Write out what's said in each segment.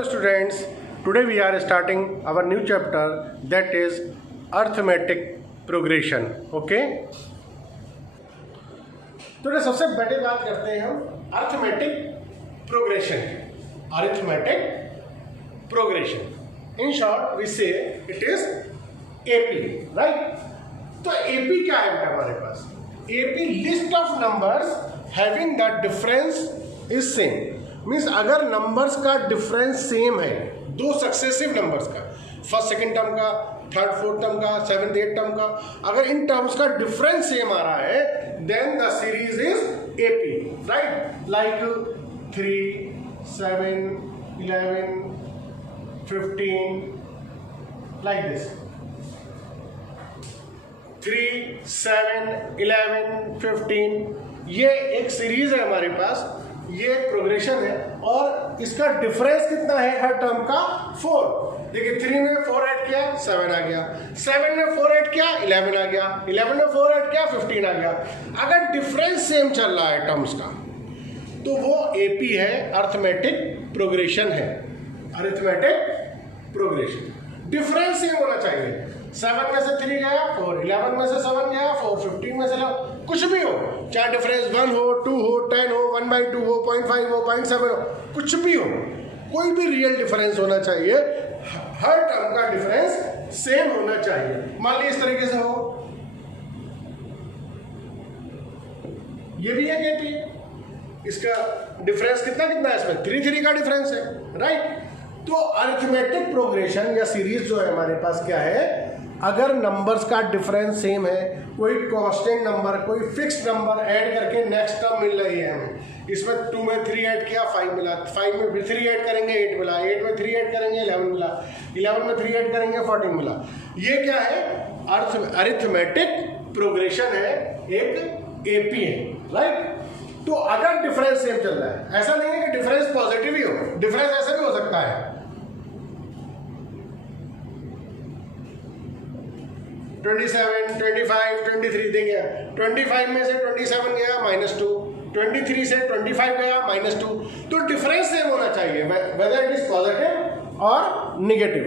Students, today we are starting our new chapter, that is arithmetic progression. Okay? तो सबसे बड़ी बात करते हैं हम arithmetic progression. Arithmetic progression. In short, we say it is AP, right? तो AP क्या है बेटा हमारे पास? AP list of numbers having the difference is same. Means अगर नंबर्स का डिफरेंस सेम है, दो सक्सेसिव नंबर्स का, फर्स्ट सेकंड टर्म का, थर्ड फोर्थ टर्म का, सेवंथ एट टर्म का, अगर इन टर्म्स का डिफरेंस सेम आ रहा है, then the series is AP, right? Like 3, 7, 11, 15, like this 3, 7, 11, 15, ये एक सीरीज है हमारे पास, ये एक प्रोग्रेशन है और इसका डिफरेंस कितना है हर टर्म का? 4. देखिए 3 में 4 ऐड किया 7 आ गया, 7 में 4 ऐड किया 11 आ गया, 11 में 4 ऐड किया 15 आ गया. अगर डिफरेंस सेम चल रहा है टर्म्स का तो वो एपी है, अरिथमेटिक प्रोग्रेशन है. अरिथमेटिक प्रोग्रेशन डिफरेंस सेम होना चाहिए. 7 में से 3 गया 4, 11 में से 7 गया 4, 15 में से कुछ भी हो, चाहे डिफरेंस 1 हो, 2 हो, 10 हो, 1/2 हो, 0.5 हो, 0.7 हो, कुछ भी हो, कोई भी रियल डिफरेंस होना चाहिए. हर टर्म का डिफरेंस सेम होना चाहिए. मान लीजिए इस तरीके से हो, ये भी एक एपी है, इसका डिफरेंस कितना कितना है, इसमें 3 का डिफरेंस है, राइट? तो अरिथमेटिक प्रोग्रेशन या सीरीज जो है हमारे पास क्या है, अगर नंबर्स का डिफरेंस सेम है, कोई कांस्टेंट नंबर, कोई फिक्स्ड नंबर ऐड करके नेक्स्ट टर्म मिल रही है हमें, इसमें 2 में 3 ऐड किया 5 मिला, 5 में फिर 3 ऐड करेंगे 8 मिला, 8 में 3 ऐड करेंगे 11 मिला, 11 में 3 ऐड करेंगे 14 मिला. ये क्या है? अरिथमेटिक प्रोग्रेशन है, एक एपी है, राइट? तो अगर डिफरेंस सेम चल रहा है, ऐसा नहीं है कि डिफरेंस पॉजिटिव ही हो, डिफरेंस ऐसा भी हो सकता है. 27, 25, 23 देखिए 25 में से 27 गया -2, 23 से 25 गया -2. तो डिफरेंस सेम होना चाहिए, वेदर इट इज पॉजिटिव और निगेटिव.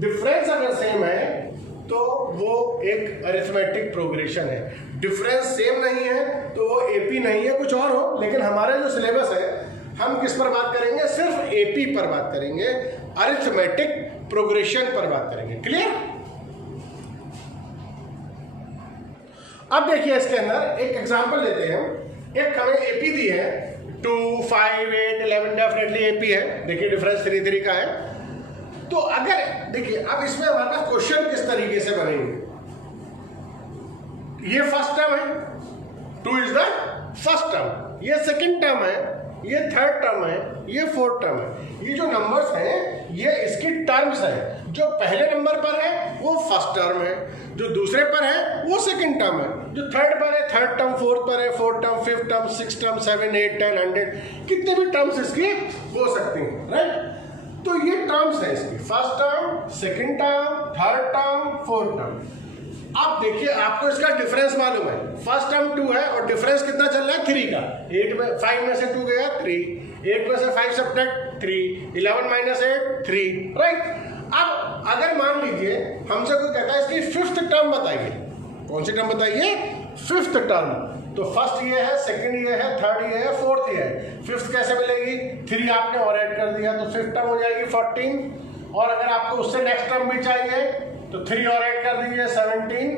डिफरेंस अगर सेम है तो वो एक अरिथमेटिक प्रोग्रेशन है. डिफरेंस सेम नहीं है तो वो एपी नहीं है, कुछ और हो. लेकिन हमारा जो सिलेबस है, हम किस पर बात करेंगे? सिर्फ एपी पर बात करेंगे, अरिथमेटिक प्रोग्रेशन पर बात करेंगे. क्लियर? अब देखिए इसके अंदर एक एग्जांपल लेते हैं. एक हमें एपी दी है 2, 5, 8, 11 डेफिनेटली एपी है. देखिए डिफरेंस 3 का है. तो अगर देखिए अब इसमें हमारे पास क्वेश्चन किस तरीके से बनेंगे. ये फर्स्ट टर्म है, 2 इज द फर्स्ट टर्म, ये सेकंड टर्म है, ये थर्ड टर्म है, ये फोर्थ टर्म है. ये जो नंबर्स हैं ये इसकी टर्म्स हैं. जो पहले नंबर पर है वो फर्स्ट टर्म है, जो दूसरे पर है वो सेकंड टर्म है, जो थर्ड पर है थर्ड टर्म, फोर्थ पर है fourth term, fifth term, six term, 7, 8, 10, 100, कितने भी टर्म्स इसकी हो सकती हैं, राइट? तो ये टर्म्स है इसकी, first term, second term, third term, fourth term. अब देखिए आपको इसका डिफरेंस मालूम है. फर्स्ट टर्म 2 है और डिफरेंस कितना चल रहा है? 3 का. 5 में से 2 गया 3, 8 में से 5 सब्ट्रैक्ट 3, 11 - 8 3, राइट? अब अगर मान लीजिए हमसे कोई कहता है इसकी फिफ्थ टर्म बताइए, कौन सी टर्म बताइए? Fifth term. तो फर्स्ट ये है, सेकंड ये है, थर्ड ये है, फोर्थ ये है. फिफ्थ कैसे मिलेगी? 3 आपने और ऐड कर दिया तो फिफ्थ टर्म हो जाएगी 14. और अगर आपको उससे नेक्स्ट टर्म भी चाहिए तो 3 और ऐड कर दीजिए 17.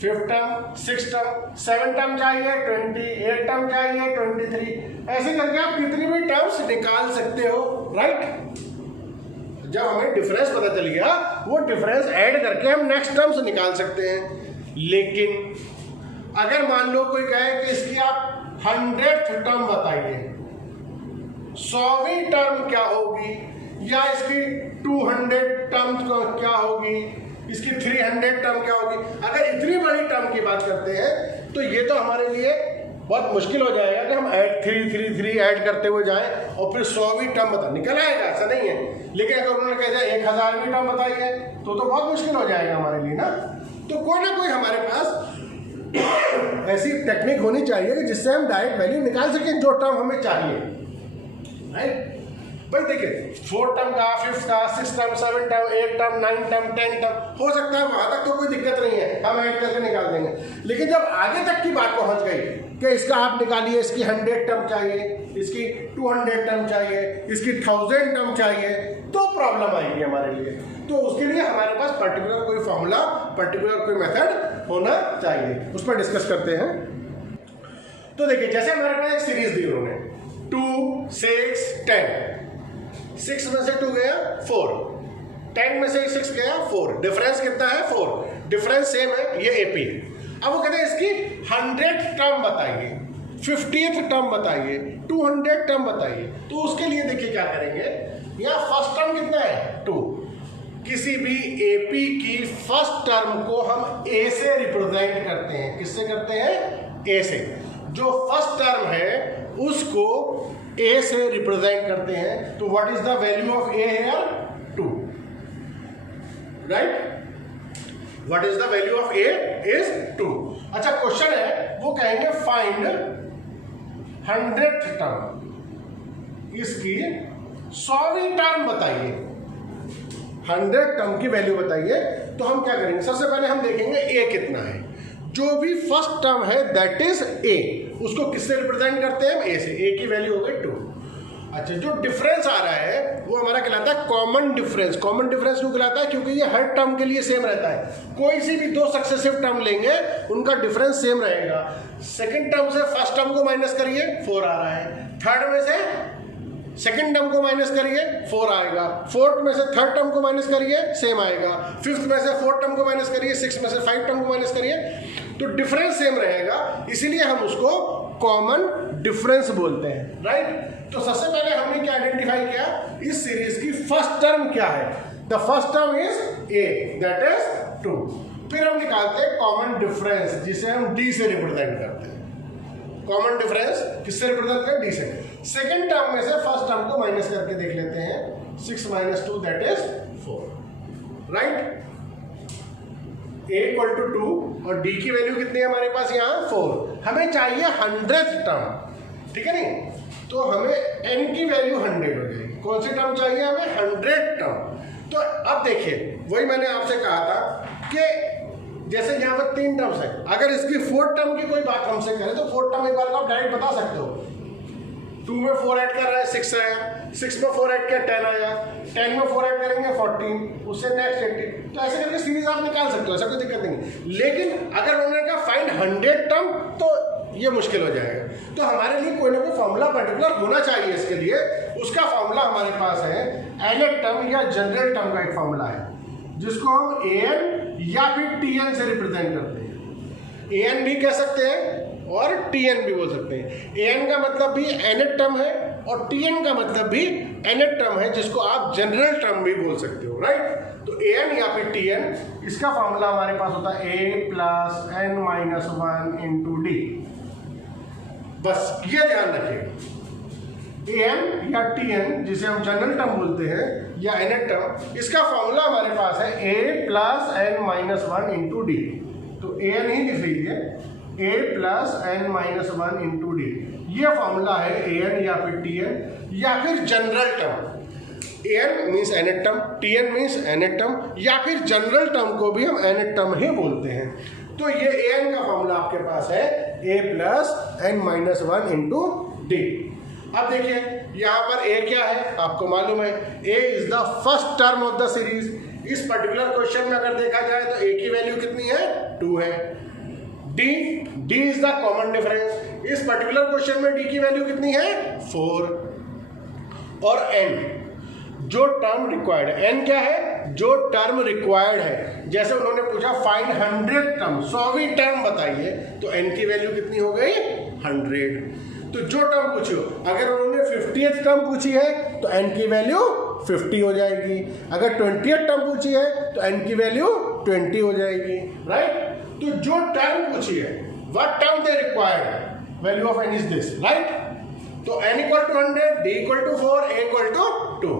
Fifth term, six term, 7 term चाहिए 20, 8 टर्म चाहिए 23. ऐसे करके आप कितनी भी टर्म्स निकाल सकते हो, राइट? जब हमें डिफरेंस पता चल गया, वो डिफरेंस ऐड करके हम नेक्स्ट टर्म्स निकाल सकते हैं. लेकिन अगर मान लो कोई कहे कि इसकी आप 100th टर्म बताइए, 100वीं टर्म क्या होगी, या इसकी 200 टर्म क्या होगी, इसकी 300 टर्म क्या होगी. अगर इतनी बड़ी टर्म की बात करते हैं तो ये तो हमारे लिए बहुत मुश्किल हो जाएगा कि हम 3 ऐड करते हुए जाएं और फिर 100वीं टर्म बता निकल आएगा, ऐसा नहीं है. लेकिन अगर उन्होंने कह दिया 1000वीं टर्म बताइए तो बहुत मुश्किल हो जाएगा हमारे लिए ना. तो कोई ना कोई हमारे पास ऐसी टेक्निक होनी चाहिए कि जिससे हम डायरेक्ट वैल्यू निकाल सकें जो टर्म हमें चाहिए, राइट? भाई देखिए 4th टर्म का, 5th का, 6th term, 7th term, 8th term, 9th term, 10th term हो सकता है, वहां तक तो कोई दिक्कत नहीं है, हम ऐड करके निकाल देंगे। लेकिन जब आगे तक की बात पहुंच गई कि इसका आप निकालिए, इसकी 100 टर्म चाहिए, इसकी 200 टर्म चाहिए, इसकी 1000 टर्म चाहिए, तो प्रॉब्लम आएगी हमारे लिए। तो उसके लिए हमारे पास पर्टिकुलर कोई फॉर्मूला, पर्टिकुलर कोई मेथड होना चाहिए, उस पर डिस्कस करते हैं। तो देखिए जैसे हमारे पास एक सीरीज दी उन्होंने 2, 6, 10, 6 में से 2 गया 4, 10 में से 6 गया 4, डिफरेंस कितना है 4, डिफरेंस सेम है, ये एपी। अब वो कहते हैं इसकी 100th टर्म बताइए, 50th टर्म बताइए, 200 टर्म बताइए। तो उसके लिए देखिए क्या करेंगे, यहाँ फर्स्ट टर्म कितना है 2, किसी भी एपी की फर्स्ट टर्म को हम ए से रिप्रेजेंट करते हैं। किससे करते हैं? ए से। जो फर्स्ट टर्म है उसको ए से रिप्रेजेंट करते हैं। तो what is the value of A here? 2, right? What is the value of A? Is 2। अच्छा क्वेश्चन है, वो कहेंगे फाइंड 100th टर्म, इसकी 100वीं टर्म बताइए, 100 टर्म की वैल्यू बताइए। तो हम क्या करेंगे, सबसे पहले हम देखेंगे ए कितना है। जो भी फर्स्ट टर्म है दैट इज ए, उसको किससे रिप्रेजेंट करते हैं? ए से। ए की वैल्यू हो गई 2। अच्छा, जो डिफरेंस आ रहा है वो हमारा कहलाता है कॉमन डिफरेंस। कॉमन डिफरेंस क्यों कहलाता है? क्योंकि ये हर टर्म के लिए सेम रहता है। कोई सी भी 2 सक्सेसिव टर्म लेंगे उनका डिफरेंस सेम रहेगा। सेकंड टर्म से फर्स्ट टर्म को माइनस करिए 4 आ रहा है, थर्ड में से सेकंड टर्म को माइनस करिए 4 आएगा, फोर्थ में से थर्ड टर्म को माइनस करिए सेम आएगा, फिफ्थ में से फोर्थ टर्म को माइनस करिए, सिक्स में से 5 टर्म को माइनस करिए, तो डिफरेंस सेम रहेगा। इसीलिए हम उसको कॉमन डिफरेंस बोलते हैं, राइट? तो सबसे पहले हमने क्या आइडेंटिफाई किया, इस सीरीज की फर्स्ट टर्म क्या है? The first term is a, that is 2। फिर हम निकालते हैं कॉमन डिफरेंस, जिसे हम डी से रिप्रेजेंट करते हैं। कॉमन डिफरेंस किससे रिप्रेजेंट करें? डी से। सेकंड टर्म में से फर्स्ट टर्म को माइनस करके देख लेते हैं, 6 - 2 दैट इज 4, राइट? a = 2 और d की वैल्यू कितनी है हमारे पास यहाँ? 4। हमें चाहिए 100th टर्म, ठीक है नहीं? तो हमें n की वैल्यू 100 हो जाएगी। कौन सी टर्म चाहिए हमें? 100th term. तो अब देखिए, वही मैंने आपसे कहा था कि जैसे यहाँ पर 3 टर्म्स है, अगर इसकी 4th टर्म की कोई बात हमसे करें तो 4th टर्म एक बार आप डायरेक्ट बता सकते हो। 2 में 4 ऐड कर रहा है 6 आया, 6 में 4 ऐड किया 10 आया, 10 में 4 ऐड करेंगे 14, उससे नेक्स्ट 18। तो ऐसे करके सीरीज आप निकाल सकते हो, ऐसा कोई दिक्कत नहीं। लेकिन अगर उन्होंने कहा फाइंड 100th टर्म, तो ये मुश्किल हो जाएगा। तो हमारे लिए कोई ना कोई फॉर्मूला पर्टिकुलर होना चाहिए इसके लिए। उसका फॉर्मूला हमारे पास है nth टर्म या जनरल टर्म का एक फॉर्मूला है, जिसको हम an या फिर tn से रिप्रेजेंट करते हैं। an भी कह सकते हैं और tn भी बोल सकते हैं। an का मतलब भी nth टर्म है और tn का मतलब भी nth टर्म है, जिसको आप जनरल टर्म भी बोल सकते हो, राइट? तो an या फिर tn, इसका फॉर्मूला हमारे पास होता है a + n - 1 × d। बस ये ध्यान रखिए, an या tn, जिसे हम जनरल टर्म बोलते हैं या nth टर्म, इसका फॉर्मूला हमारे पास है a + n - 1 × d। तो an ही लिख लीजिए, a + n - 1 × d। ये फॉर्मूला है an या फिर tn या फिर general term. an means nth term, tn means nth term, या फिर जनरल टर्म को भी हम nth टर्म ही बोलते हैं। तो ये an का फॉर्मूला आपके पास है a + n - 1 × d। अब देखिए यहाँ पर a क्या है, आपको मालूम है, a is the first term of the series. इस पर्टिकुलर क्वेश्चन में अगर देखा जाए तो a की वैल्यू कितनी है? 2 है। d is the common difference. इस पर्टिकुलर क्वेश्चन में d की वैल्यू कितनी है? 4। और n, जो टर्म रिक्वायर्ड है, n क्या है? जो टर्म रिक्वायर्ड है। जैसे उन्होंने पूछा फाइंड 100th टर्म, 100वीं टर्म बताइए, तो n की वैल्यू कितनी हो गई? 100। तो जो टर्म पूछी हो, अगर उन्होंने 50th टर्म पूछी है तो n की वैल्यू 50 हो जाएगी। अगर 20th टर्म पूछी है तो n की वैल्यू 20 हो जाएगी, राइट? तो जो टर्म पूछी है, what term they required, value of n is this, right? तो n = 100, d = 4, a = 2।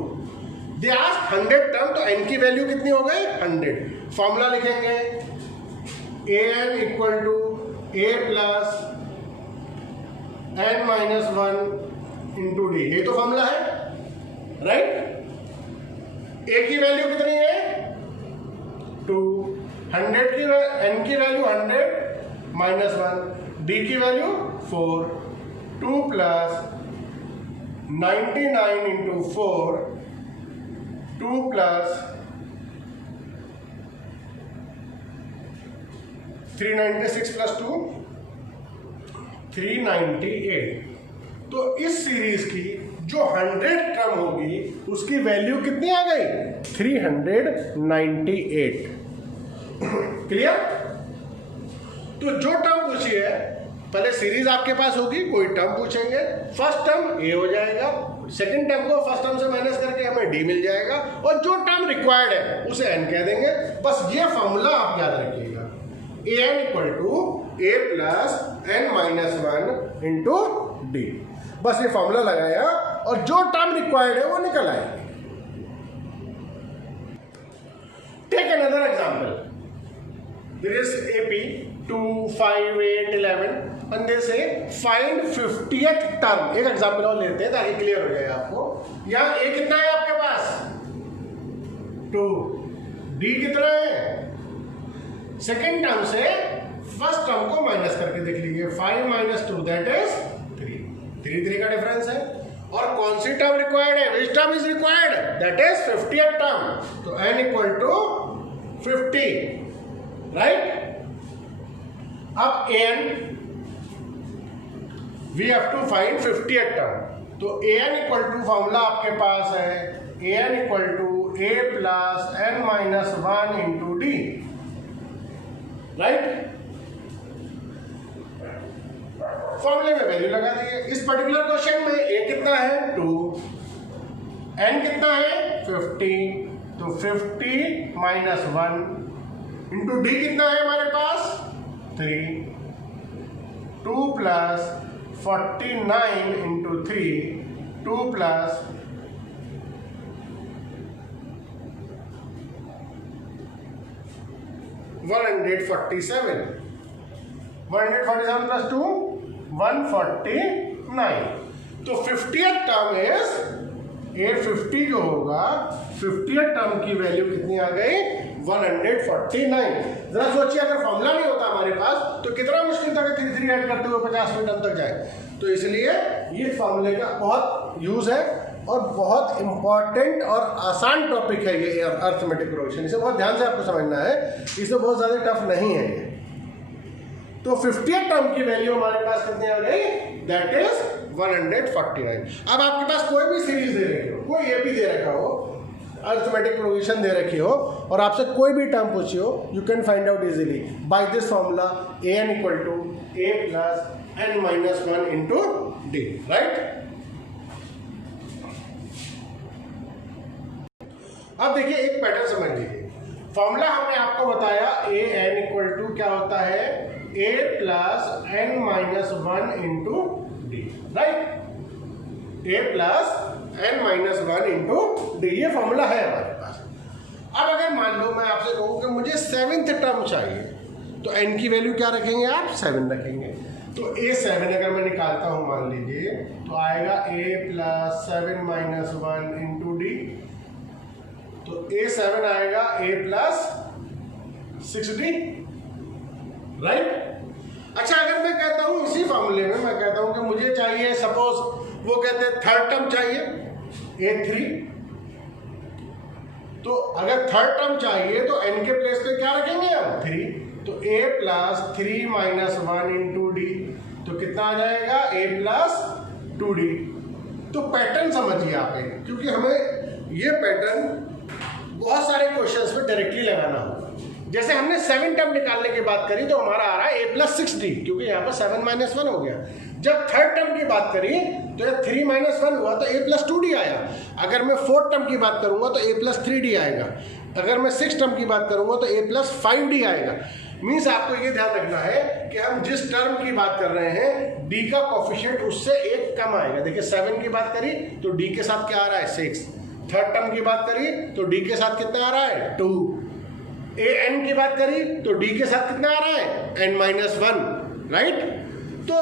They asked 100th term, तो n की वैल्यू कितनी हो गई? 100। फॉर्मूला लिखेंगे an = a + n - 1 × d। ये तो फॉर्मूला है। राइट। ए की वैल्यू कितनी है 2, 100 की n की वैल्यू 100 माइनस 1, डी की value 4, 2 plus 99 into 4, 2 plus 396 plus 2 398। तो इस सीरीज की जो 100 टर्म होगी उसकी वैल्यू कितनी आ गई 398। क्लियर। तो जो टर्म पूछी है पहले सीरीज आपके पास होगी, कोई टर्म पूछेंगे, फर्स्ट टर्म ए हो जाएगा, सेकंड टर्म को फर्स्ट टर्म से माइनस करके हमें डी मिल जाएगा, और जो टर्म रिक्वायर्ड है उसे एन कह देंगे। बस ये फॉर्मूला आप याद रखिएगा, A N equal to A plus N minus 1 into D. बस ये फॉर्मूला लगाया और जो टर्म रिक्वायर्ड है वो निकल आएगी। Take another example, there is AP 2, 5, 8, 11 and they say find 50th term. एक एग्जांपल और लेते हैं ताकि क्लियर हो जाए आपको। यहाँ ए कितना है आपके पास 2, डी कितना है सेकेंड टर्म से फर्स्ट टर्म को माइनस करके देख लीजिए, 5 माइनस 2 दैट इज 3 का डिफरेंस है। और कौन सी टर्म रिक्वायर्ड है, which term is required, that is 50th term. तो n इक्वल टू 50, राइट। अब an we have to find 50th term. तो an इक्वल टू फॉर्मूला आपके पास है an equal to a plus n minus 1 into D, right. फॉर्मूले में value लगा दिए। इस पर्टिकुलर क्वेश्चन में a कितना है 2, n कितना है 50, तो 50 माइनस 1 इंटू डी कितना है हमारे पास 3, 2 प्लस 49 इंटू 3, 2 प्लस 147, 147 प्लस 2 149। तो 50th टर्म इज ए 50 जो होगा 50th टर्म की वैल्यू कितनी आ गई 149। जरा सोचिए अगर फॉर्मूला नहीं होता हमारे पास तो कितना मुश्किल था कि 3 ऐड करते हुए 50वें टर्म तक जाए। तो इसलिए ये फॉर्मूले का बहुत यूज है और बहुत इंपॉर्टेंट और आसान टॉपिक है ये अर्थमेटिक प्रोग्रेशन। इसे बहुत ध्यान से आपको समझना है, इसे बहुत ज़्यादा टफ नहीं है ये। तो 50th टर्म की वैल्यू हमारे पास कितनी आ गई दैट इज 149। अब आपके पास कोई भी सीरीज दे रखी हो, कोई एपी दे रखा हो, अर्थमेटिक प्रोग्रेशन दे रखी हो और आपसे कोई भी टर्म पूछी हो, you can find out easily by this formula A N equal to A plus N minus 1 into D, right. अब देखिए एक पैटर्न समझ लीजिए। फॉर्मूला हमने आपको बताया ए एन इक्वल टू क्या होता है A plus N minus 1 into D, right. A plus N minus 1 into D, ये फॉर्मूला है हमारे पास। अब अगर मान लो मैं आपसे कहूँ कि मुझे 7th टर्म चाहिए तो एन की वैल्यू क्या रखेंगे आप 7 रखेंगे। तो ए 7 अगर मैं निकालता हूँ मान लीजिए तो आएगा ए प्लस 7 माइनस 1 इंटू डी। तो ए 7 आएगा ए प्लस 6d, राइट। अच्छा अगर मैं कहता हूं इसी फॉर्मूले में मैं कहता हूं कि मुझे चाहिए सपोज वो कहते हैं थर्ड टर्म चाहिए a3, तो अगर थर्ड टर्म चाहिए तो n के प्लेस पे क्या रखेंगे हम 3। तो a plus 3 minus 1 into D, तो कितना आ जाएगा a प्लस 2d। तो पैटर्न समझिए आप, क्योंकि हमें ये पैटर्न बहुत सारे क्वेश्चंस में डायरेक्टली लगाना होगा। जैसे हमने 7 टर्म निकालने की बात करी तो हमारा आ रहा है a प्लस 6d, क्योंकि यहाँ पर 7 माइनस 1 हो गया। जब थर्ड टर्म की बात करी तो ये 3 माइनस 1 हुआ तो a प्लस 2d आया। अगर मैं फोर्थ टर्म की बात करूंगा तो a प्लस 3d आएगा। अगर मैं सिक्स टर्म की बात करूंगा तो a प्लस 5d आएगा। मीन्स आपको ये ध्यान रखना है कि हम जिस टर्म की बात कर रहे हैं d का कोफिशिएंट उससे एक कम आएगा। देखिए 7 की बात करी तो d के साथ क्या आ रहा है 6। थर्ड टर्म की बात करी तो d के साथ कितना आ रहा है 2। an की बात करी तो d के साथ कितना आ रहा है n माइनस 1, राइट। तो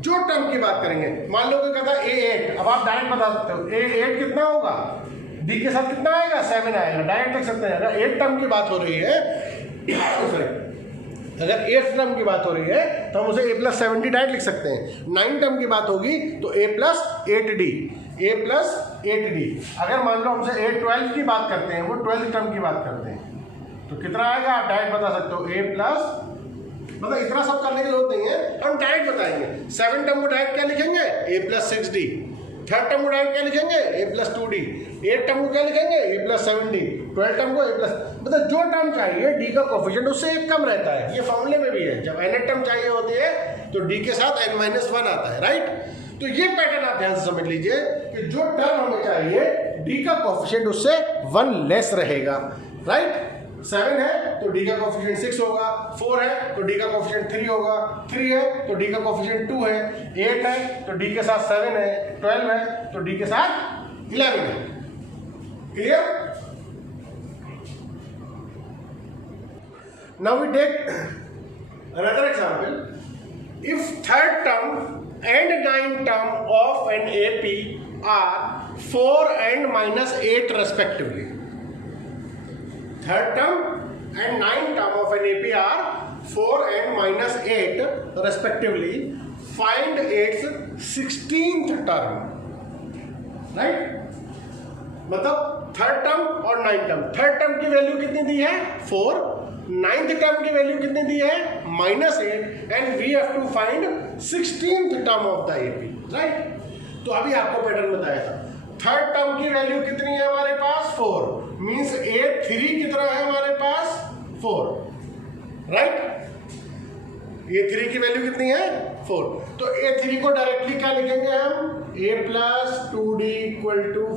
जो टर्म की बात करेंगे मान लो कि कहता है a8, अब आप डायरेक्ट बता सकते हो a8 कितना होगा डी के साथ कितना आएगा 7 आएगा, डायरेक्ट लिख सकते हैं। अगर 8 टर्म की बात हो रही है सॉरी अगर 8 टर्म की बात हो रही है तो हम उसे a+7d डायरेक्ट लिख सकते हैं। 9 टर्म की बात होगी तो a+8d, a+8d। अगर मान लो हमसे a12 की बात करते हैं, वो 12 टर्म की बात करते हैं, तो कितना आएगा आप डायरेक्ट बता सकते हो। मतलब इतना सब करने की जरूरत नहीं है, हम डायरेक्ट बताएंगे। 7 टर्म को डायरेक्ट क्या लिखेंगे a+6d, 3rd टर्म को डायरेक्ट क्या लिखेंगे a+2d, 8 टर्म को क्या लिखेंगे a+7d, 12 टर्म को मतलब जो टर्म चाहिए डी का कोफिशिएंट उससे एक कम रहता है। ये फॉर्मूले में भी है, जब n टर्म चाहिए होती है तो डी के साथ n-1 आता है, राइट। तो ये पैटर्न आप ध्यान से समझ लीजिए कि जो टर्म हमें चाहिए डी का कोफिशिएंट उससे 1 लेस रहेगा, राइट। 7 है तो डी का कोफिशिएंट 6 होगा, 4 है तो डी का कोफिशिएंट 3 होगा, 3 है तो डी का कोफिशिएंट 2 है, 8 है तो डी के साथ 7 है, 12 है तो डी के साथ 11 है। Clear? Now we take another example. If 3rd term and 9th term of an AP are 4 and -8 respectively. 3rd term and 9th term of an AP are 4 and -8 respectively. Find its 16th term. Right? मतलब 3rd term और 9th term. 3rd term की value कितनी दी है 4, 9th term की value कितनी दी है -8 and we have to find 16th term of the AP. Right? तो अभी आपको पैटर्न बताया था। 3rd टर्म की वैल्यू कितनी है हमारे पास 4, मीन्स A3 कितना है हमारे पास 4, राइट। A3 की वैल्यू कितनी है 4, तो A3 को डायरेक्टली क्या लिखेंगे हम a+2d =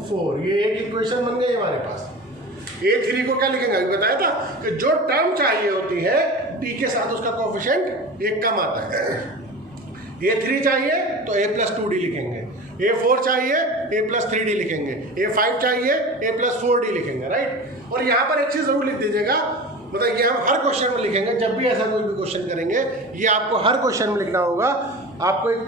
4। ये एक इक्वेशन बन गई हमारे पास। A3 को क्या लिखेंगे अभी बताया था कि जो टर्म चाहिए होती है d के साथ उसका कोफिशिएंट एक कम आता है। A3 चाहिए तो a+2d लिखेंगे, A4 चाहिए a+3d लिखेंगे, A5 चाहिए a+4d लिखेंगे, राइट। और यहाँ पर एक चीज़ जरूर लिख दीजिएगा, मतलब ये हम हर क्वेश्चन में लिखेंगे जब भी ऐसा कोई भी क्वेश्चन करेंगे, ये आपको हर क्वेश्चन में लिखना होगा। आपको एक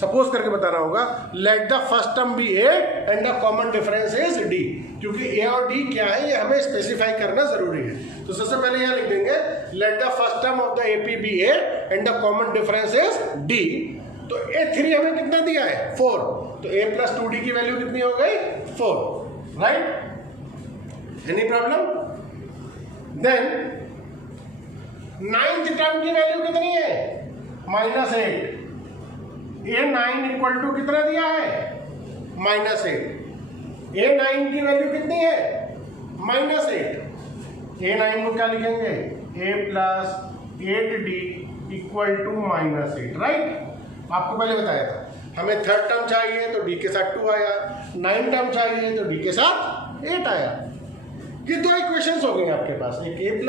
सपोज करके बताना होगा let the first term be A and the common difference is D, क्योंकि ए और डी क्या है ये हमें स्पेसिफाई करना जरूरी है। तो सबसे पहले यहाँ लिख देंगे let the first term of the AP be A and the common difference is D. तो A3 हमें कितना दिया है 4, तो a+2d की वैल्यू कितनी हो गई 4, right. Any problem? Then 9th term की वैल्यू कितनी है -8, A9 = कितना दिया है -8, A9 की वैल्यू कितनी है -8, A9 को क्या लिखेंगे a+8d = -8, राइट। आपको पहले बताया था हमें 3rd टर्म चाहिए तो d के साथ 2 आया, 9 टर्म चाहिए तो d के साथ 8 आया। ये दो इक्वेशंस हो गए आपके पास, एक a+d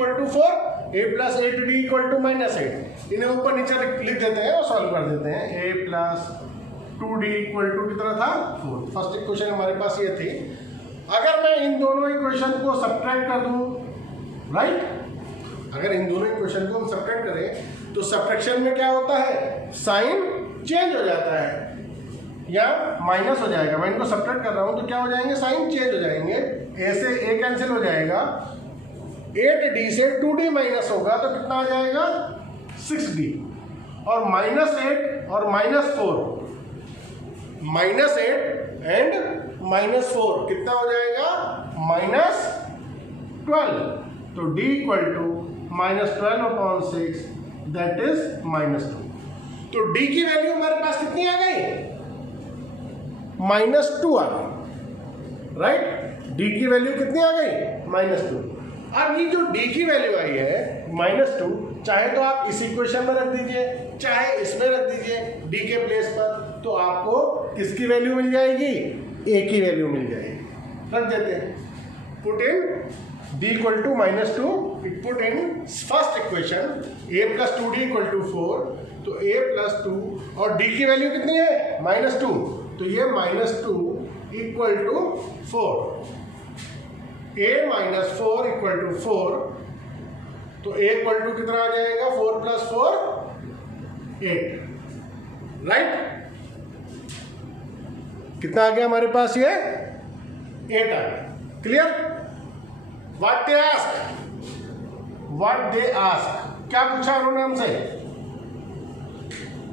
= 4, a+8d = -8। इन्हें ऊपर नीचे लिख देते हैं और सॉल्व कर देते हैं। a+2d = कितना था 4। फर्स्ट इक्वेशन हमारे पास ये थी। अगर मैं इन दोनों इक्वेशन को सब्ट्रैक्ट कर दूं, राइट, अगर इन दोनों इक्वेशन को हम सब्ट्रैक्ट करें तो सब्ट्रैक्शन में क्या होता है साइन चेंज हो जाता है या माइनस हो जाएगा। मैं इनको सब्ट्रैक्ट कर रहा हूं तो क्या हो जाएंगे साइन चेंज हो जाएंगे। a से a कैंसिल हो जाएगा, 8d से 2d माइनस होगा तो कितना आ जाएगा 6d, और -8 और -4, -8 एंड -4 कितना हो जाएगा -12। तो d = -12/6 दैट इज -2। तो d की वैल्यू हमारे पास कितनी आ गई -2 आ गई, राइट। d की वैल्यू कितनी आ गई -2। अब ये जो d की वैल्यू आई है -2, चाहे तो आप इस इक्वेशन में रख दीजिए चाहे इसमें रख दीजिए d के प्लेस पर, तो आपको किसकी वैल्यू मिल जाएगी a की वैल्यू मिल जाएगी। रख देते हैं, put in d = -2, put in first equation a+2d = 4, तो a+2 और d की वैल्यू कितनी है -2, तो ये -2 = 4, a-4 = 4, तो a = कितना आ जाएगा 4 + 4 8, राइट। कितना आ गया हमारे पास ये 8 आ गए। क्लियर? व्हाट दे आस्क, क्या पूछा उन्होंने हमसे?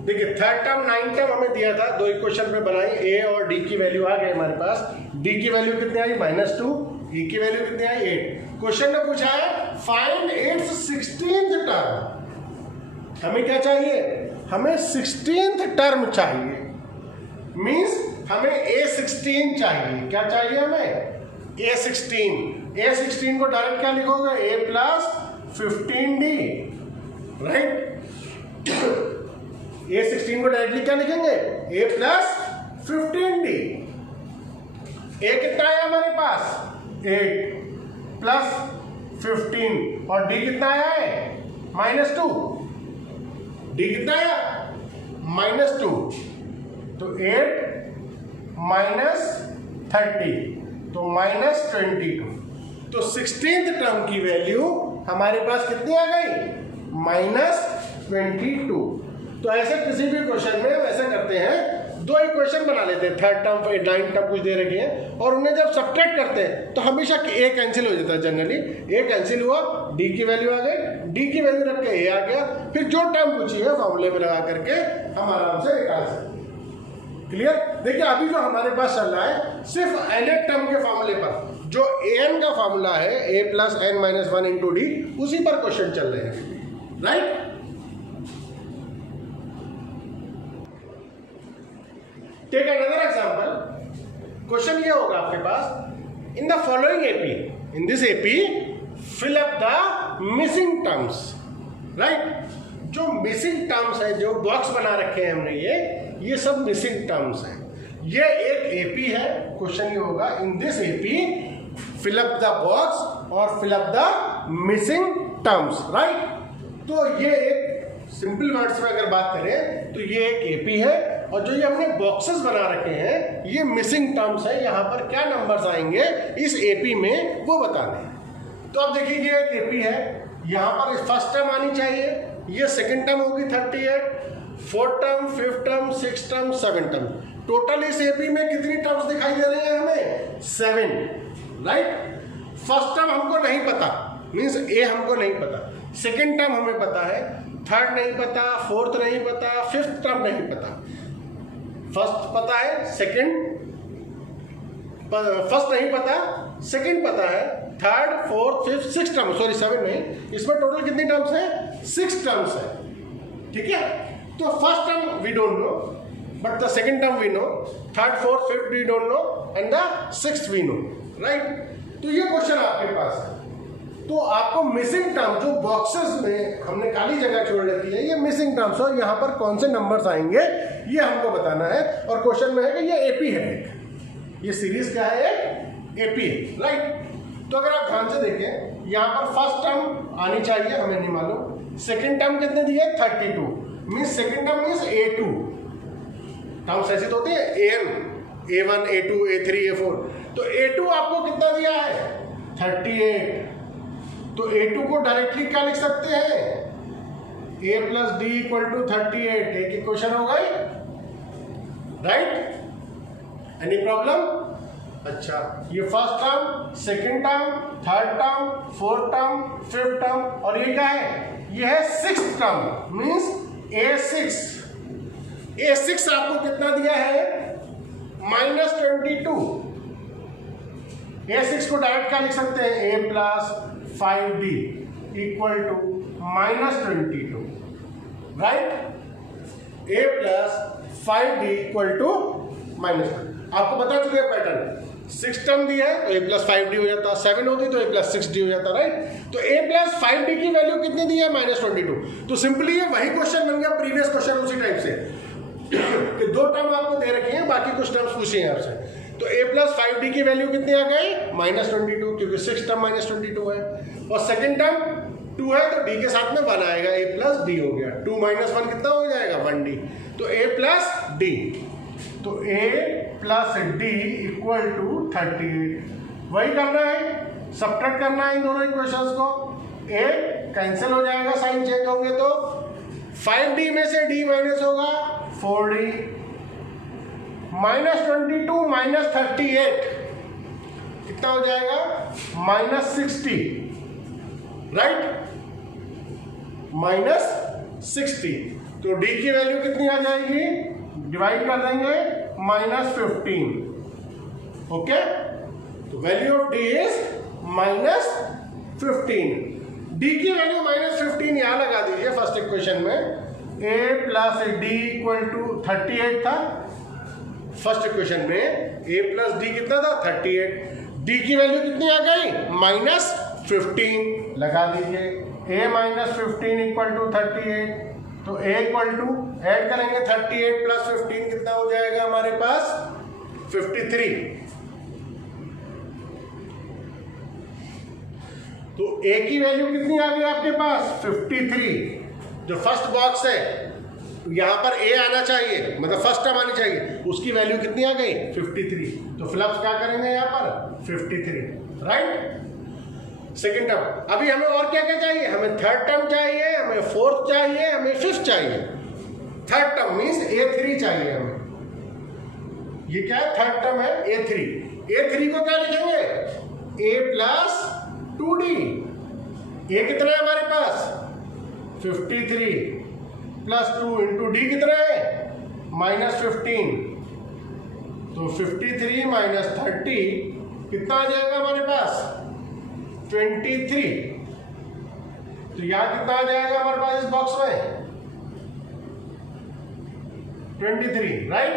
देखिए थर्ड टर्म 9 टर्म हमें दिया था, दो इक्वेशन पे बनाई, ए और डी की वैल्यू आ गई हमारे पास। डी की वैल्यू कितनी आई? -2, ई की वैल्यू कितनी आई? 8। क्वेश्चन में पूछा है फाइंड इट्स 16th टर्म। हमें क्या चाहिए? हमें 16th टर्म चाहिए, मींस हमें A16 चाहिए। क्या चाहिए हमें? A16 को डायरेक्ट क्या लिखोगे? A plus 15D, right? A16 को डायरेक्टली क्या लिखेंगे? A plus 15D। A कितना आया हमारे पास? 8 प्लस 15 और D कितना आया है? -2। D कितना आया? -2, तो 8 माइनस 30 तो -22। तो 16th टर्म की वैल्यू हमारे पास कितनी आ गई? -22। तो ऐसे किसी भी क्वेश्चन में वैसे करते हैं, दो इक्वेशन बना लेते हैं, थर्ड टर्म 9 टर्म कुछ दे रखे हैं, और उन्हें जब सब्ट्रैक्ट करते हैं तो हमेशा ए कैंसिल हो जाता है। जनरली ए कैंसिल हुआ, डी की वैल्यू आ गई, डी की वैल्यू रख के ए आ गया, फिर जो टर्म पूछी है फॉर्मूले में लगा करके हम आराम से निकाल सकते हैं। क्लियर? देखिए अभी जो हमारे पास चल रहा है सिर्फ nth टर्म के फॉर्मूले पर, जो an का फॉर्मूला है a plus n minus 1 into D, उसी पर क्वेश्चन चल रहे हैं, right? Take another example. Question ये होगा आपके पास, in the following AP, in this AP fill up the missing terms, right? जो मिसिंग टर्म्स है, जो बॉक्स बना रखे हैं हमने, ये सब मिसिंग टर्म्स हैं। ये एक एपी है। क्वेश्चन ये होगा, in this AP fill up the box और fill up the missing terms, right? तो ये एक सिंपल वर्ड्स में अगर बात करें तो ये एक एपी है, और जो ये हमने बॉक्सेस बना रखे हैं ये मिसिंग टर्म्स है। यहाँ पर क्या नंबर्स आएंगे इस एपी में वो बताने हैं। तो अब देखिए ये एक एपी है, यहाँ पर फर्स्ट टर्म आनी चाहिए, ये सेकंड टर्म होगी 38, fourth term, fifth term, six term, seven term. Total इस एपी में कितनी टर्म्स दिखाई दे रही हैं हमें? 7, राइट? फर्स्ट टर्म हमको नहीं पता, मीन्स ए हमको नहीं पता, सेकंड टर्म हमें पता है, थर्ड नहीं पता, फोर्थ नहीं पता, फिफ्थ टर्म नहीं पता। फर्स्ट पता है, फर्स्ट नहीं पता, सेकंड पता है, third, fourth, fifth, six term, sorry 7 नहीं, इसमें टोटल कितनी टर्म्स है? 6 टर्म्स है, ठीक है? तो first term we don't know, but the second term we know, third, fourth, fifth we don't know, and the sixth we know, right? तो ये क्वेश्चन आपके पास है। तो आपको मिसिंग टर्म, जो बॉक्सेस में हमने खाली जगह छोड़ रखी है, ये मिसिंग टर्म्स, और यहाँ पर कौन से नंबर्स आएंगे ये हमको बताना है। और क्वेश्चन में है कि ये एपी है, ये सीरीज क्या है? एपी है, राइट? तो अगर आप ध्यान से देखें, यहाँ पर फर्स्ट टर्म आनी चाहिए, हमें नहीं मालूम। सेकंड टर्म कितने दिए? 32, means second term means A2। Terms ऐसे तो होते हैं AN, A1, A2, A3, A4। तो A2 आपको कितना दिया है? 38। तो A2 को डायरेक्टली क्या लिख सकते हैं? A plus D equal to 38। एक इक्वेशन हो गई, राइट? Any problem? अच्छा, ये first term, second term, third term, fourth term, fifth term, और ये क्या है? ये है sixth term, means A6। A6 आपको कितना दिया है? -22। A6 को डायरेक्ट क्या लिख सकते हैं? A plus 5D equal to -22, right? A plus 5D equal to -22। आपको बता चुके हैं पैटर्न। 6 टर्म दिया है तो A प्लस 5D हो जाता, 7 होती तो A प्लस 6D हो जाता, राइट? तो A प्लस 5D की वैल्यू कितनी दी है? -22। तो सिंपली ये वही क्वेश्चन बन गया, प्रीवियस क्वेश्चन उसी टाइप से कि दो टर्म आपको दे रखे हैं, बाकी कुछ टर्म्स पूछे हैं आपसे। तो A प्लस 5D की वैल्यू कितनी आ गई? -22, क्योंकि 6 टर्म -22 है, और सेकंड टर्म 2 है तो D के साथ में 1 आएगा, A प्लस D हो गया। 2 - 1 कितना हो जाएगा? 1D। तो A प्लस D, तो A plus D equal to 38। वही करना है, सब्ट्रैक्ट करना है इन दोनों इक्वेशंस को। A कैंसिल हो जाएगा, साइन चेंज होंगे, तो 5D में से D माइनस होगा 4D, -22 -38, कितना हो जाएगा -60, राइट, -60। तो d की वैल्यू कितनी आ जाएगी, डिवाइड कर देंगे -15, ओके। तो value of d is -15। d की वैल्यू -15 यहां लगा दीजिए फर्स्ट इक्वेशन में। a plus d equal to 38 था फर्स्ट इक्वेशन में, a प्लस डी कितना था 38, d की वैल्यू कितनी आ गई -15 लगा दीजिए। a -15 इक्वल टू 38, तो a इक्वल टू ऐड करेंगे 38 प्लस 15 कितना हो जाएगा हमारे पास 53। तो a की वैल्यू कितनी आ गई आपके पास 53। जो फर्स्ट बॉक्स है यहां पर a आना चाहिए, मतलब फर्स्ट टर्म आनी चाहिए, उसकी वैल्यू कितनी आ गई 53। तो फिलअप क्या करेंगे यहां पर 53, राइट। सेकेंड टर्म, अभी हमें और क्या क्या चाहिए, हमें थर्ड टर्म चाहिए, हमें फोर्थ चाहिए, हमें फिफ्थ चाहिए। थर्ड टर्म मीन्स a3 चाहिए हमें। ये क्या है, थर्ड टर्म है a3। a3 को क्या लिखेंगे a प्लस 2d। a कितना है हमारे पास 53 प्लस 2 इंटू डी कितना है -15। तो 53 माइनस 30 कितना आ जाएगा हमारे पास 23। तो यहां कितना आ जाएगा हमारे पास इस बॉक्स में 23, राइट।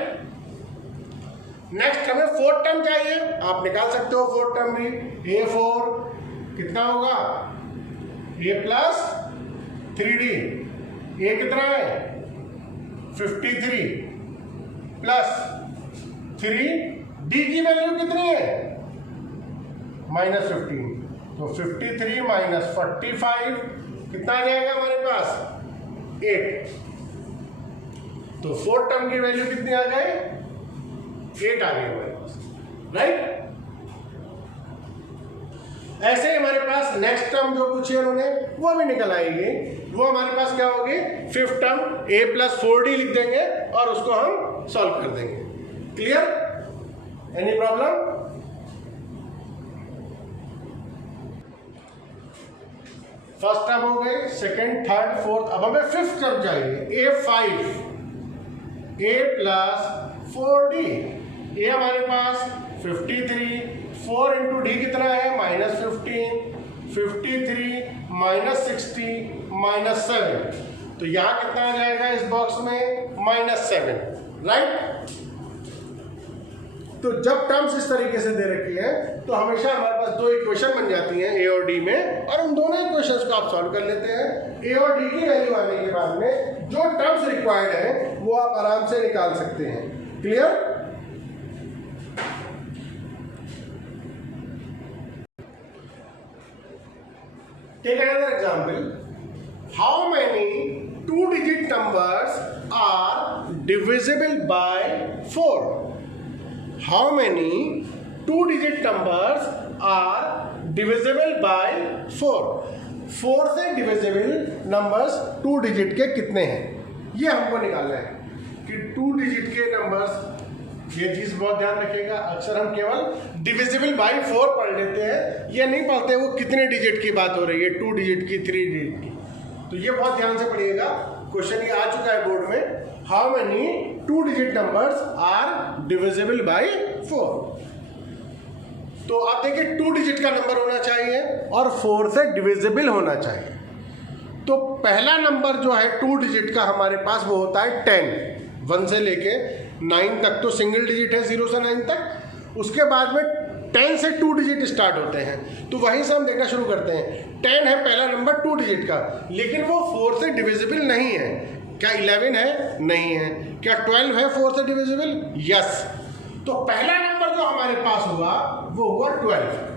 नेक्स्ट हमें फोर्थ टर्म चाहिए, आप निकाल सकते हो फोर्थ टर्म भी। a4 कितना होगा a प्लस 3d। a कितना है 53 प्लस 3, d की वैल्यू कितनी है -15। तो 53 माइनस 45 कितना आ जाएगा हमारे पास 8। तो फोर्थ टर्म की वैल्यू कितनी आ गई 8 आ गई हमारे पास, राइट। ऐसे ही हमारे पास नेक्स्ट टर्म जो पूछी उन्होंने वो भी निकल आएगी। वो हमारे पास क्या होगी fifth term a plus 4d लिख देंगे और उसको हम सॉल्व कर देंगे। Clear, any problem. First term हो गई, सेकेंड, थर्ड, फोर्थ। अब हमें फिफ्थ टर्म चाहिए a5 a प्लस 4d। ये हमारे पास 53, 4 इंटू डी कितना है -15, 53 -60 -7। तो यहां कितना आ जाएगा इस बॉक्स में -7, राइट। तो जब टर्म्स इस तरीके से दे रखी है तो हमेशा हमारे पास दो इक्वेशन बन जाती हैं a और d में, और उन दोनों इक्वेशंस को आप सॉल्व कर लेते हैं। a और d की वैल्यू आने के बाद में जो टर्म्स रिक्वायर्ड है वो आप आराम से निकाल सकते हैं। Clear. Take another example. How many two-digit numbers are divisible by 4? How many two-digit numbers are divisible by 4? 4 से divisible numbers 2 digit के कितने हैं, ये हमको निकालना है कि 2 digit के numbers। ये चीज बहुत ध्यान रखिएगा, अक्सर हम केवल डिविजिबल बाय 4 पढ़ लेते हैं, ये नहीं पढ़ते वो कितने डिजिट की बात हो रही है, 2 डिजिट की, 3 डिजिट की। तो ये बहुत ध्यान से पढ़िएगा, क्वेश्चन ये आ चुका है बोर्ड में। How many 2 digit numbers are divisible by 4? तो आप देखिए 2 डिजिट का नंबर होना चाहिए और 4 से डिविजिबल होना चाहिए। तो पहला नंबर जो है 2 डिजिट का हमारे पास वो होता है 10। 1 से लेके 9 तक तो सिंगल डिजिट है, 0 से 9 तक। उसके बाद में 10 से 2 डिजिट स्टार्ट होते हैं, तो वहीं से हम देखना शुरू करते हैं। 10 है पहला नंबर 2 डिजिट का, लेकिन वो 4 से डिविजिबल नहीं है। क्या 11 है? नहीं है। क्या 12 है 4 से डिविजिबल? यस। तो पहला नंबर जो हमारे पास हुआ वो हुआ 12।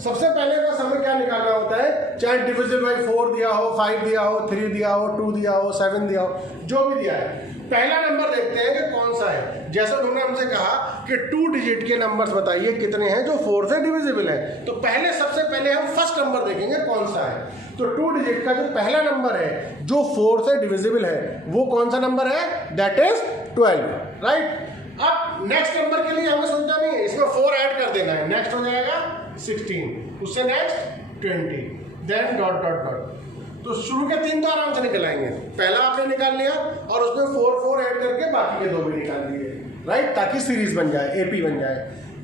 सबसे पहले बस हमें क्या निकालना होता है, चाहे डिविजिबल बाई 4 दिया हो, 5 दिया हो, 3 दिया हो, 2 दिया हो, 7 दिया हो, जो भी दिया है, पहला नंबर देखते हैं कि कौन सा है। जैसा उन्होंने हमसे कहा कि 2 डिजिट के नंबर्स बताइए कितने हैं जो 4 से डिविजिबल है, तो पहले सबसे पहले हम फर्स्ट नंबर देखेंगे कौन सा है। तो 2 डिजिट का जो पहला नंबर है जो 4 से डिविजिबल है वो कौन सा नंबर है, दैट इज 12, राइट। अब अब नेक्स्ट नंबर के लिए हमें सोचना नहीं है, इसमें 4 ऐड कर देना है, नेक्स्ट हो जाएगा 16, उससे next 20, then dot dot dot. तो शुरू के 3 तो आराम से निकल आएंगे, पहला आपने निकाल लिया और उसमें 4 ऐड करके बाकी के 2 भी निकाल दिए, राइट, ताकि सीरीज बन जाए, एपी बन जाए।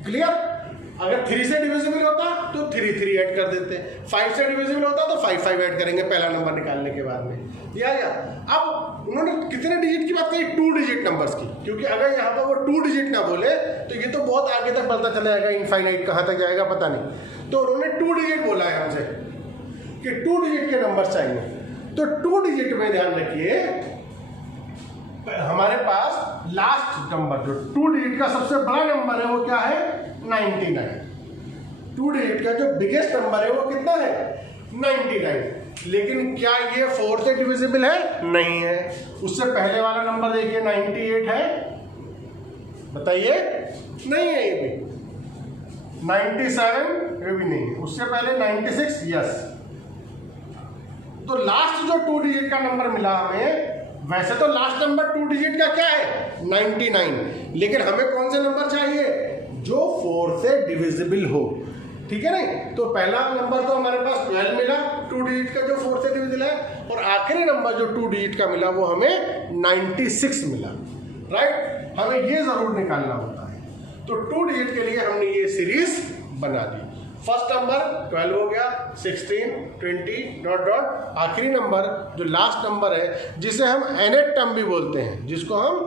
क्लियर? अगर 3 से डिविजिबल होता तो 3 ऐड कर देते, 5 से डिविजिबल होता तो 5 ऐड करेंगे पहला नंबर निकालने के बाद में। ये आ गया। अब उन्होंने कितने डिजिट की बात करी? 2 डिजिट नंबर्स की, क्योंकि अगर यहाँ पर वो 2 डिजिट ना बोले तो ये तो बहुत आगे तक बढ़ता चला जाएगा, इनफाइनाइट कहाँ तक जाएगा पता नहीं। तो उन्होंने 2 डिजिट बोला है हमसे कि 2 डिजिट के नंबर चाहिए। तो 2 डिजिट में ध्यान रखिए, हमारे पास लास्ट नंबर जो 2 डिजिट का सबसे बड़ा नंबर है वो क्या है? 99। 2 डिजिट का जो बिगेस्ट नंबर है वो कितना है? 99। लेकिन क्या ये 4 से डिविजिबल है? नहीं है। उससे पहले वाला नंबर देखिए 98 है, बताइए, नहीं है। ये भी 97, ये भी नहीं है। उससे पहले 96, यस। तो लास्ट जो 2 डिजिट का नंबर मिला हमें, वैसे तो लास्ट नंबर 2 डिजिट का क्या है? 99, लेकिन हमें कौन से नंबर चाहिए? जो 4 से डिविजिबल हो, ठीक है नहीं? तो पहला नंबर तो हमारे पास 12 मिला 2 डिजिट का जो 4 से डिविजिबल है, और आखिरी नंबर जो 2 डिजिट का मिला वो हमें 96 मिला, राइट? हमें ये जरूर निकालना होता है। तो 2 डिजिट के लिए हमने ये सीरीज बना दी। फर्स्ट नंबर 12 हो गया, 16, 20 डॉट डॉट, आखिरी नंबर जो लास्ट नंबर है जिसे हम nth टर्म भी बोलते हैं, जिसको हम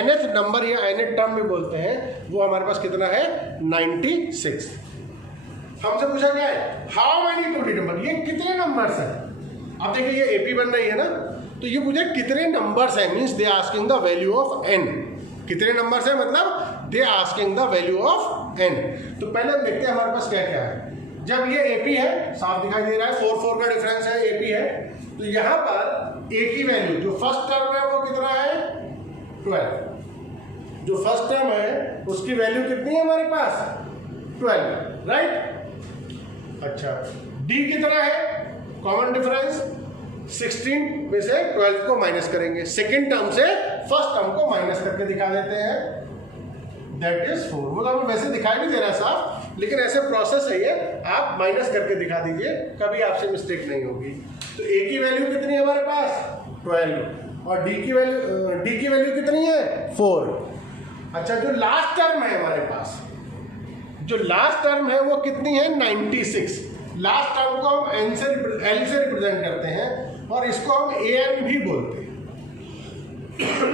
nth नंबर या nth टर्म भी बोलते हैं, वो हमारे पास कितना है? 96। हमसे पूछा गया है हाउ मेनी 2 डिजिट नंबर, ये कितने नंबर्स हैं? अब देखिए ये एपी बन रही है ना, तो ये पूछे कितने नंबर्स हैं, means they asking the value of n। कितने नंबर्स हैं मतलब they asking the value of n। तो पहले हम देखते हैं हमारे पास क्या क्या है। जब ये एपी है, साफ दिखाई दे रहा है, 4 का डिफरेंस है, एपी है, तो यहाँ पर ए की वैल्यू जो फर्स्ट टर्म है वो कितना है? 12। जो फर्स्ट टर्म है उसकी वैल्यू कितनी है हमारे पास? 12, राइट? अच्छा, डी कितना है? कॉमन डिफरेंस 16 में से 12 को माइनस करेंगे, सेकेंड टर्म से फर्स्ट टर्म को माइनस करके दिखा देते हैं, दैट इज 4। वो तो हमें वैसे दिखाई भी दे रहा है साफ, लेकिन ऐसे प्रोसेस है ये, आप माइनस करके दिखा दीजिए, कभी आपसे मिस्टेक नहीं होगी। तो ए की वैल्यू कितनी है हमारे पास? 12, और डी की वैल्यू कितनी है? 4। अच्छा, जो लास्ट टर्म है हमारे पास, जो लास्ट टर्म है वो कितनी है? 96। लास्ट टर्म को हम एल से रिप्रेजेंट करते हैं और इसको हम an भी बोलते हैं।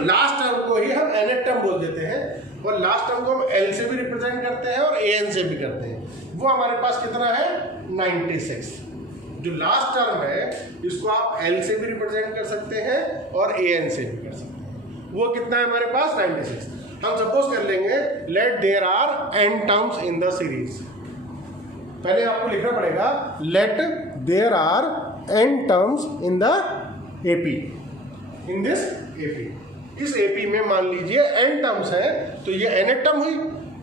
लास्ट टर्म को ही हम nth टर्म बोल देते हैं, और लास्ट टर्म को हम l से भी रिप्रेजेंट करते हैं और an से भी करते हैं। वो हमारे पास कितना है? 96। जो लास्ट टर्म है इसको आप l से भी रिप्रेजेंट कर सकते हैं और an से भी कर सकते हैं। वो कितना है हमारे पास? 96। हम सपोज कर लेंगे let there are n terms in the series. पहले आपको लिखना पड़ेगा let there are n terms in the AP, in this AP. इस एपी में मान लीजिए n टर्म्स है, तो ये nth टर्म हुई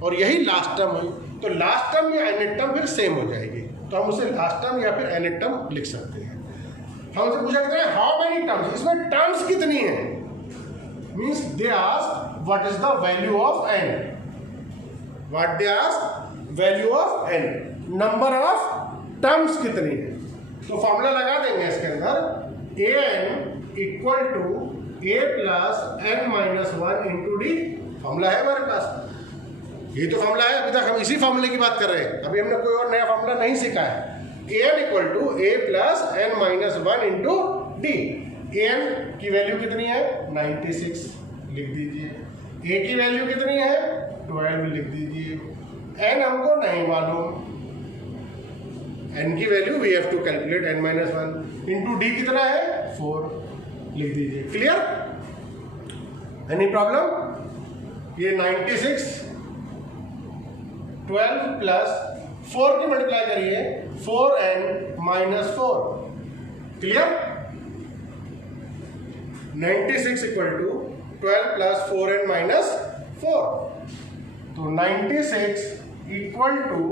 और यही लास्ट टर्म हुई, तो लास्ट टर्म या nth टर्म फिर सेम हो जाएगी, तो हम उसे लास्ट टर्म या फिर nth टर्म लिख सकते हैं। हमसे पूछा कितना है? हाउ मेनी टर्म्स, इसमें टर्म्स कितनी है? Means they ask what is the value of n, what they ask value of n, number of terms कितनी है। तो फॉर्मूला लगा देंगे इसके अंदर, an equal to a plus n minus 1 into D. Formula है हमारे पास, ये तो फॉर्मूला है, अभी तक हम इसी फॉर्मूले की बात कर रहे हैं, अभी हमने कोई और नया फॉर्मूला नहीं सीखा है। an equal to a plus n minus 1 into D. an की वैल्यू कितनी है? 96, लिख दीजिए। a की वैल्यू कितनी है? 12, लिख दीजिए। n हमको नहीं मालूम, n की value we have to calculate n minus 1 into D कितना है? 4, लिख दीजिए। क्लियर? Any problem? ये 96 12 प्लस 4 की मल्टीप्लाई करिए, 4n minus 4। Clear? 96 equal to 12 plus 4n minus 4। तो 96 इक्वल टू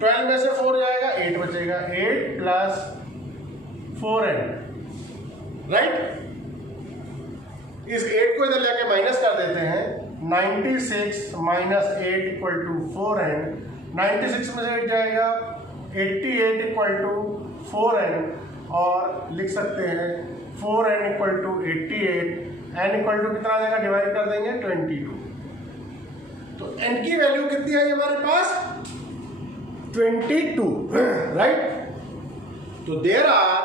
12 में से 4 जाएगा, 8 बचेगा, 8 प्लस 4n, राइट? इस 8 को इधर लेके माइनस कर देते हैं, 96 माइनस 8 इक्वल टू 4n, 96 में से 8 जाएगा, 88 इक्वल टू 4n, और लिख सकते हैं 4n equal to 88, n equal to कितना आ जाएगा, डिवाइड कर देंगे 22। तो n की वैल्यू कितनी आई हमारे पास, 22, राइट। तो there are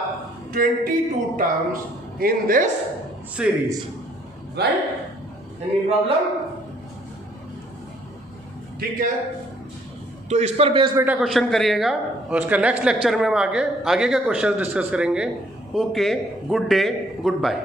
22 terms in this series, right. Any problem? ठीक है, तो इस पर बेस बेटा क्वेश्चन करिएगा और उसका नेक्स्ट लेक्चर में हम आगे के क्वेश्चन डिस्कस करेंगे। Okay, good day, good bye.